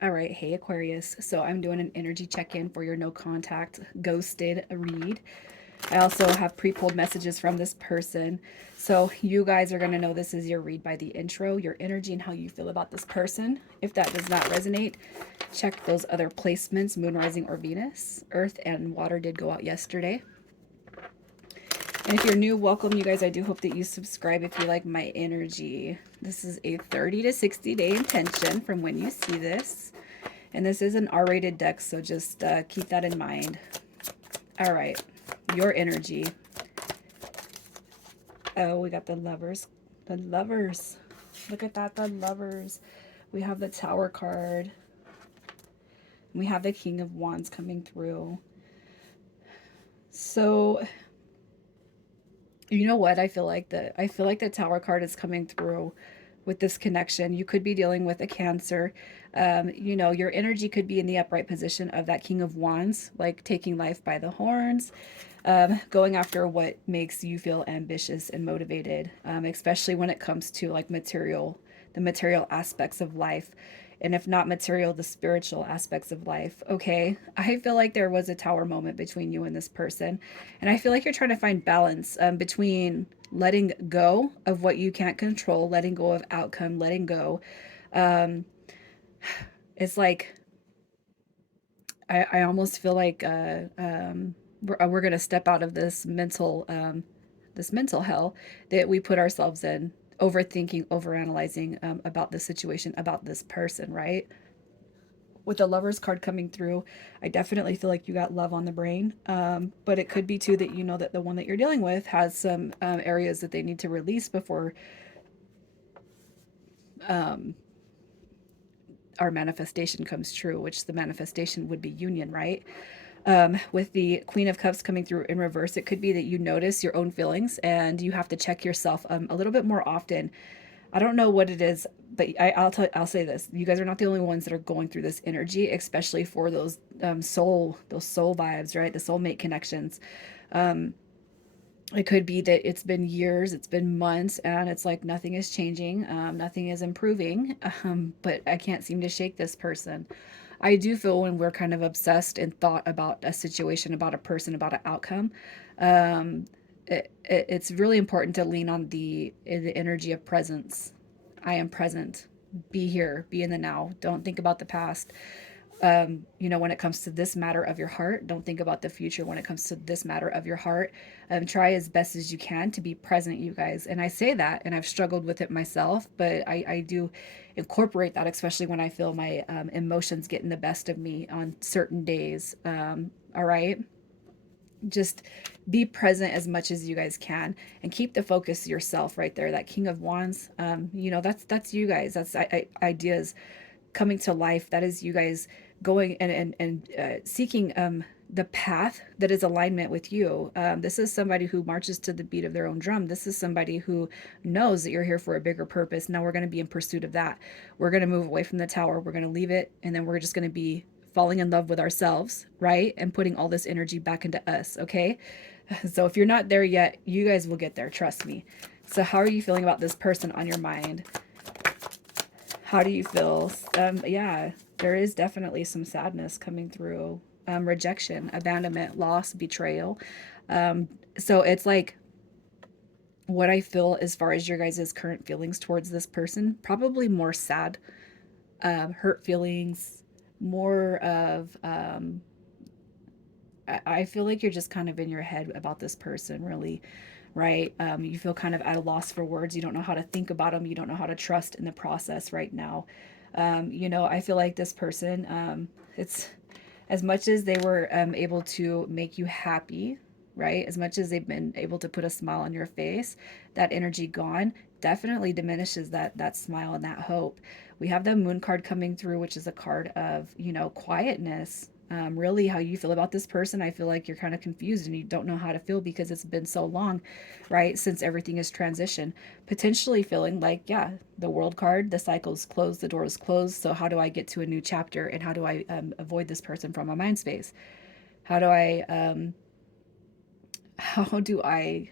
All right, hey Aquarius. So I'm doing an energy check-in for your no contact ghosted read. I also have pre-pulled messages from this person. So you guys are going to know this is your read by the intro, your energy and how you feel about this person. If that does not resonate, check those other placements, moon, rising, or Venus. Earth and water did go out yesterday. And if you're new, welcome, you guys. I do hope that you subscribe if you like my energy. This is a 30 to 60 day intention from when you see this. And this is an R-rated deck, so just keep that in mind. All right, your energy. Oh, we got the lovers. The lovers. Look at that, the lovers. We have the Tower card. We have the King of Wands coming through. So, you know what? I feel like the Tower card is coming through with this connection. You could be dealing with a Cancer. Your energy could be in the upright position of that King of Wands, like taking life by the horns, going after what makes you feel ambitious and motivated, especially when it comes to like the material aspects of life. And if not material, the spiritual aspects of life. Okay. I feel like there was a tower moment between you and this person. And I feel like you're trying to find balance between letting go of what you can't control, letting go of outcome, letting go. Um, it's like I almost feel like we're going to step out of this mental hell that we put ourselves in, overthinking, overanalyzing about the situation, about this person, right? With the lovers card coming through, I definitely feel like you got love on the brain. But it could be too that you know that the one that you're dealing with has some areas that they need to release before um, our manifestation comes true, which the manifestation would be union, right? With the Queen of Cups coming through in reverse, it could be that you notice your own feelings and you have to check yourself a little bit more often. I don't know what it is, but I'll say this: you guys are not the only ones that are going through this energy, especially for those soul vibes, right? The soulmate connections. Um, it could be that it's been years, it's been months, and it's like nothing is changing, nothing is improving, but I can't seem to shake this person. I do feel when we're kind of obsessed and thought about a situation, about a person, about an outcome, um, it's really important to lean on the energy of presence. I am present. Be here. Be in the now. Don't think about the past. When it comes to this matter of your heart, don't think about the future. When it comes to this matter of your heart, try as best as you can to be present, you guys. And I say that, and I've struggled with it myself, but I do incorporate that, especially when I feel my emotions getting the best of me on certain days. All right. Just be present as much as you guys can and keep the focus yourself right there. That King of Wands, that's you guys. That's ideas coming to life. That is you guys going and seeking the path that is alignment with you. This is somebody who marches to the beat of their own drum. This is somebody who knows that you're here for a bigger purpose. Now we're going to be in pursuit of that. We're going to move away from the tower. We're going to leave it, and then we're just going to be falling in love with ourselves, right? And putting all this energy back into us, okay? So if you're not there yet, you guys will get there, trust me. So how are you feeling about this person on your mind? How do you feel? Yeah, there is definitely some sadness coming through. Rejection, abandonment, loss, betrayal. So it's like what I feel as far as your guys' current feelings towards this person, probably more sad, hurt feelings, more of, I feel like you're just kind of in your head about this person, really, right? You feel kind of at a loss for words. You don't know how to think about them. You don't know how to trust in the process right now. I feel like this person, it's as much as they were able to make you happy, right? As much as they've been able to put a smile on your face, that energy gone definitely diminishes that smile and that hope. We have the moon card coming through, which is a card of, quietness. Really, how you feel about this person, I feel like you're kind of confused and you don't know how to feel because it's been so long, right? Since everything is transition. Potentially feeling like, yeah, the world card, the cycle's closed, the door is closed. So, how do I get to a new chapter and how do I avoid this person from my mind space? How do I, how do I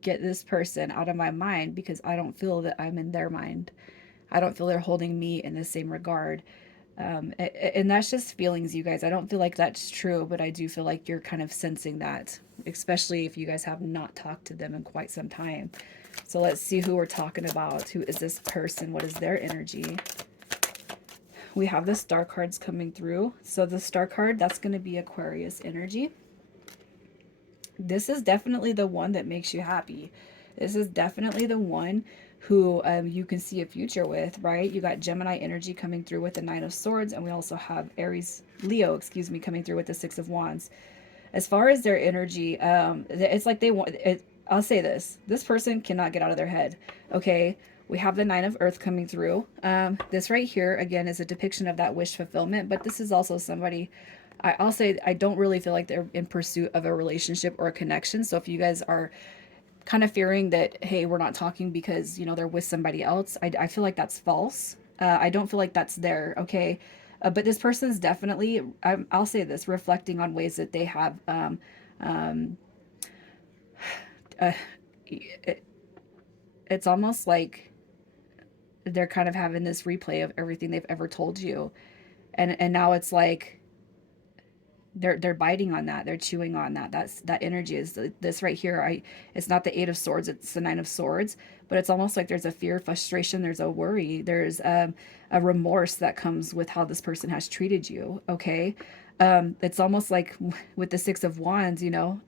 get this person out of my mind because I don't feel that I'm in their mind? I don't feel they're holding me in the same regard. And that's just feelings, you guys. I don't feel like that's true, but I do feel like you're kind of sensing that, especially if you guys have not talked to them in quite some time. So let's see who we're talking about. Who is this person? What is their energy? We have the star cards coming through. So the star card, that's going to be Aquarius energy. This is definitely the one that makes you happy. This is definitely the one who you can see a future with, right? You got Gemini energy coming through with the Nine of Swords, and we also have Leo, excuse me, coming through with the Six of Wands. As far as their energy, it's like they want it. I'll say this person cannot get out of their head. Okay, we have the Nine of Earth coming through. This right here again is a depiction of that wish fulfillment, but this is also somebody, I'll say, I don't really feel like they're in pursuit of a relationship or a connection. So if you guys are kind of fearing that, hey, we're not talking because, you know, they're with somebody else, I feel like that's false. I don't feel like that's there. Okay. But this person is definitely, I'll say this, reflecting on ways that they have, um, uh, it, it's almost like they're kind of having this replay of everything they've ever told you. And now it's like, they're biting on that, they're chewing on that. That energy is this right here. It's not the Eight of Swords, it's the Nine of Swords, but it's almost like there's a fear, frustration, there's a worry, there's a remorse that comes with how this person has treated you. Okay. It's almost like with the Six of Wands, you know,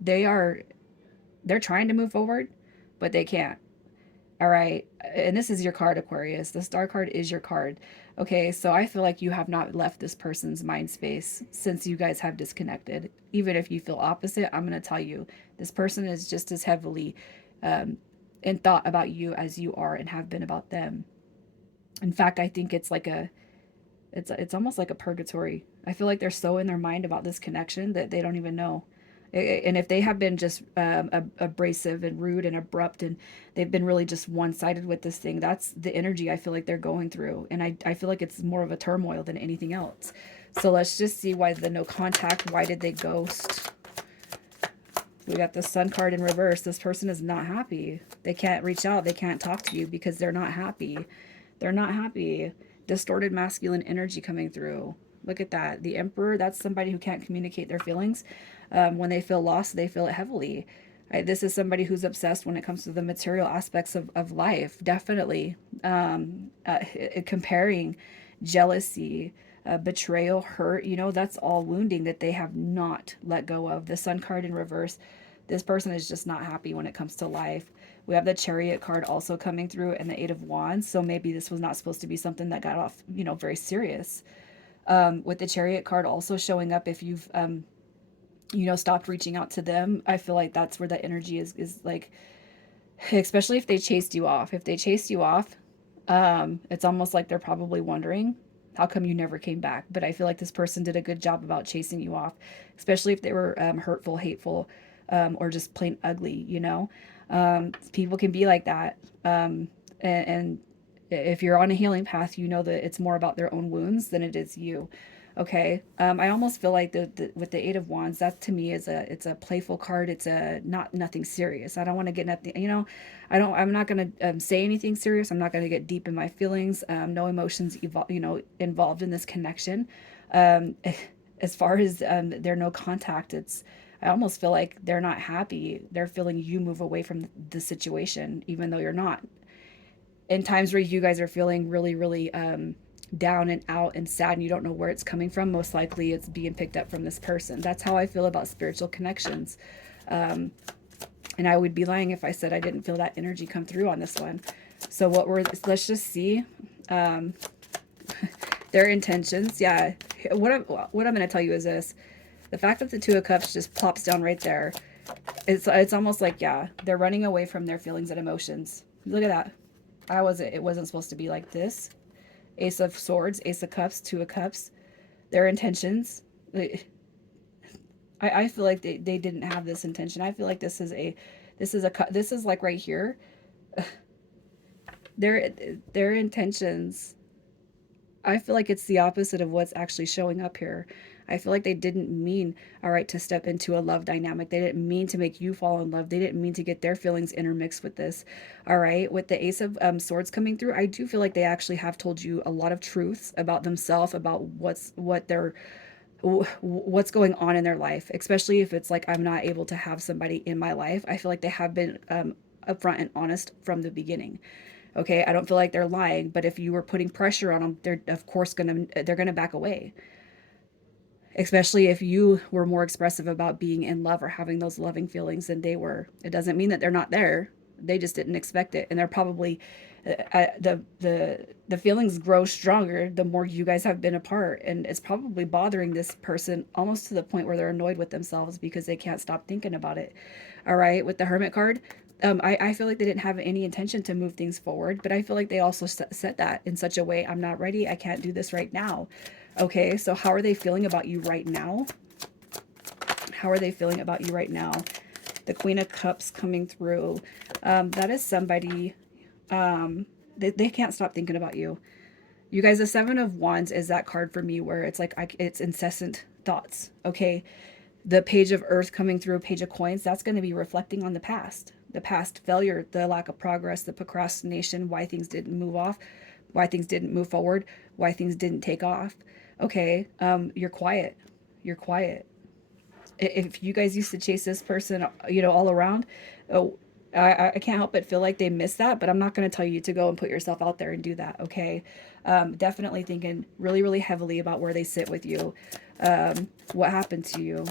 they're trying to move forward, but they can't. All right. And this is your card, Aquarius. The star card is your card. Okay. So I feel like you have not left this person's mind space since you guys have disconnected. Even if you feel opposite, I'm going to tell you this person is just as heavily in thought about you as you are and have been about them. In fact, I think it's like it's almost like a purgatory. I feel like they're so in their mind about this connection that they don't even know. And if they have been just abrasive and rude and abrupt, and they've been really just one-sided with this thing, that's the energy I feel like they're going through. And I feel like it's more of a turmoil than anything else. So let's just see why the no contact. Why did they ghost? We got the Sun card in reverse. This person is not happy. They can't reach out. They can't talk to you because they're not happy. They're not happy. Distorted masculine energy coming through. Look at that. The Emperor, that's somebody who can't communicate their feelings. When they feel lost, they feel it heavily. This is somebody who's obsessed when it comes to the material aspects of life, definitely. Comparing, jealousy, betrayal, hurt, you know, that's all wounding that they have not let go of. The Sun card in reverse, this person is just not happy when it comes to life. We have the Chariot card also coming through and the Eight of Wands. So maybe this was not supposed to be something that got off, you know, very serious. With the Chariot card also showing up, if you've, you know, stopped reaching out to them, I feel like that's where that energy is like, especially if they chased you off. If they chased you off, it's almost like they're probably wondering, how come you never came back? But I feel like this person did a good job about chasing you off, especially if they were hurtful, hateful, or just plain ugly, you know? People can be like that. And if you're on a healing path, you know that it's more about their own wounds than it is you. Okay. I almost feel like with the Eight of Wands, that to me is it's a playful card. It's a nothing serious. I don't want to get nothing, you know, I'm not going to say anything serious. I'm not going to get deep in my feelings. No emotions, you know, involved in this connection. Um, as far as their no contact, I almost feel like they're not happy. They're feeling you move away from the situation, even though you're not. In times where you guys are feeling really, really down and out and sad and you don't know where it's coming from, most likely it's being picked up from this person. That's how I feel about spiritual connections. And I would be lying if I said I didn't feel that energy come through on this one. So let's just see their intentions. Yeah. What I'm going to tell you is this. The fact that the Two of Cups just plops down right there, it's almost like, yeah, they're running away from their feelings and emotions. Look at that. It wasn't supposed to be like this. Ace of Swords, Ace of Cups, Two of Cups. Their intentions. I feel like they didn't have this intention. I feel like this is like right here. Their intentions. I feel like it's the opposite of what's actually showing up here. I feel like they didn't mean, all right, to step into a love dynamic. They didn't mean to make you fall in love. They didn't mean to get their feelings intermixed with this. All right. With the Ace of Swords coming through, I do feel like they actually have told you a lot of truths about themselves, about what's going on in their life, especially if it's like, I'm not able to have somebody in my life. I feel like they have been upfront and honest from the beginning. Okay, I don't feel like they're lying, but if you were putting pressure on them, they're of course they're gonna back away. Especially if you were more expressive about being in love or having those loving feelings than they were. It doesn't mean that they're not there. They just didn't expect it, and they're probably the feelings grow stronger the more you guys have been apart, and it's probably bothering this person almost to the point where they're annoyed with themselves because they can't stop thinking about it. All right, with the Hermit card, I feel like they didn't have any intention to move things forward, but I feel like they also said that in such a way, I'm not ready, I can't do this right now. Okay, so how are they feeling about you right now? How are they feeling about you right now? The Queen of Cups coming through. That is somebody, they can't stop thinking about you. You guys, the Seven of Wands is that card for me where it's like, it's incessant thoughts, okay? The Page of Earth coming through, Page of Coins, that's going to be reflecting on the past failure, the lack of progress, the procrastination, why things didn't move off, why things didn't move forward, why things didn't take off. Okay, you're quiet. You're quiet. If you guys used to chase this person, all around, oh, I can't help but feel like they missed that, but I'm not going to tell you to go and put yourself out there and do that, okay? Definitely thinking really, really heavily about where they sit with you, what happened to you,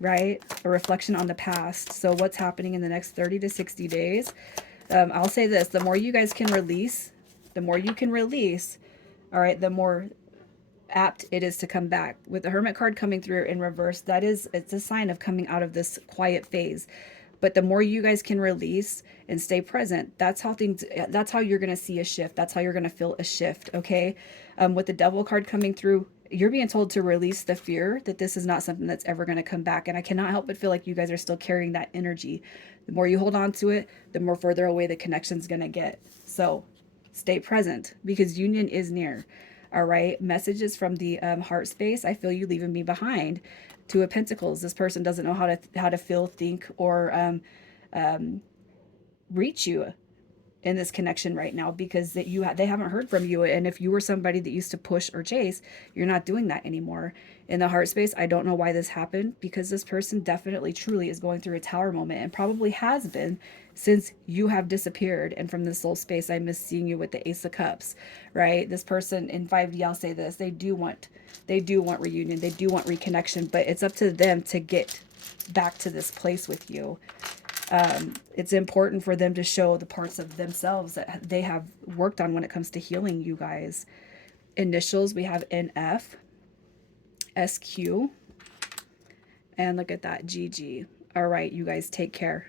right? A reflection on the past. So what's happening in the next 30 to 60 days? I'll say this, the more you guys can release, the more you can release, all right, the more apt it is to come back. With the Hermit card coming through in reverse, it's a sign of coming out of this quiet phase. But the more you guys can release and stay present, that's how you're going to see a shift. That's how you're going to feel a shift. Okay. With the Devil card coming through, you're being told to release the fear that this is not something that's ever going to come back. And I cannot help but feel like you guys are still carrying that energy. The more you hold on to it, the more further away the connection's going to get. So stay present because union is near. All right. Messages from the heart space. I feel you leaving me behind. Two of Pentacles. This person doesn't know how to feel, think, or reach you in this connection right now because they haven't heard from you. And if you were somebody that used to push or chase, you're not doing that anymore. In the heart space, I don't know why this happened because this person definitely truly is going through a tower moment and probably has been since you have disappeared. And from the soul space, I miss seeing you with the Ace of Cups, right? This person in 5D, I'll say this, they do want reunion, they do want reconnection, but it's up to them to get back to this place with you. It's important for them to show the parts of themselves that they have worked on when it comes to healing, you guys. Initials, we have NF, SQ, and look at that, GG. All right, you guys, take care.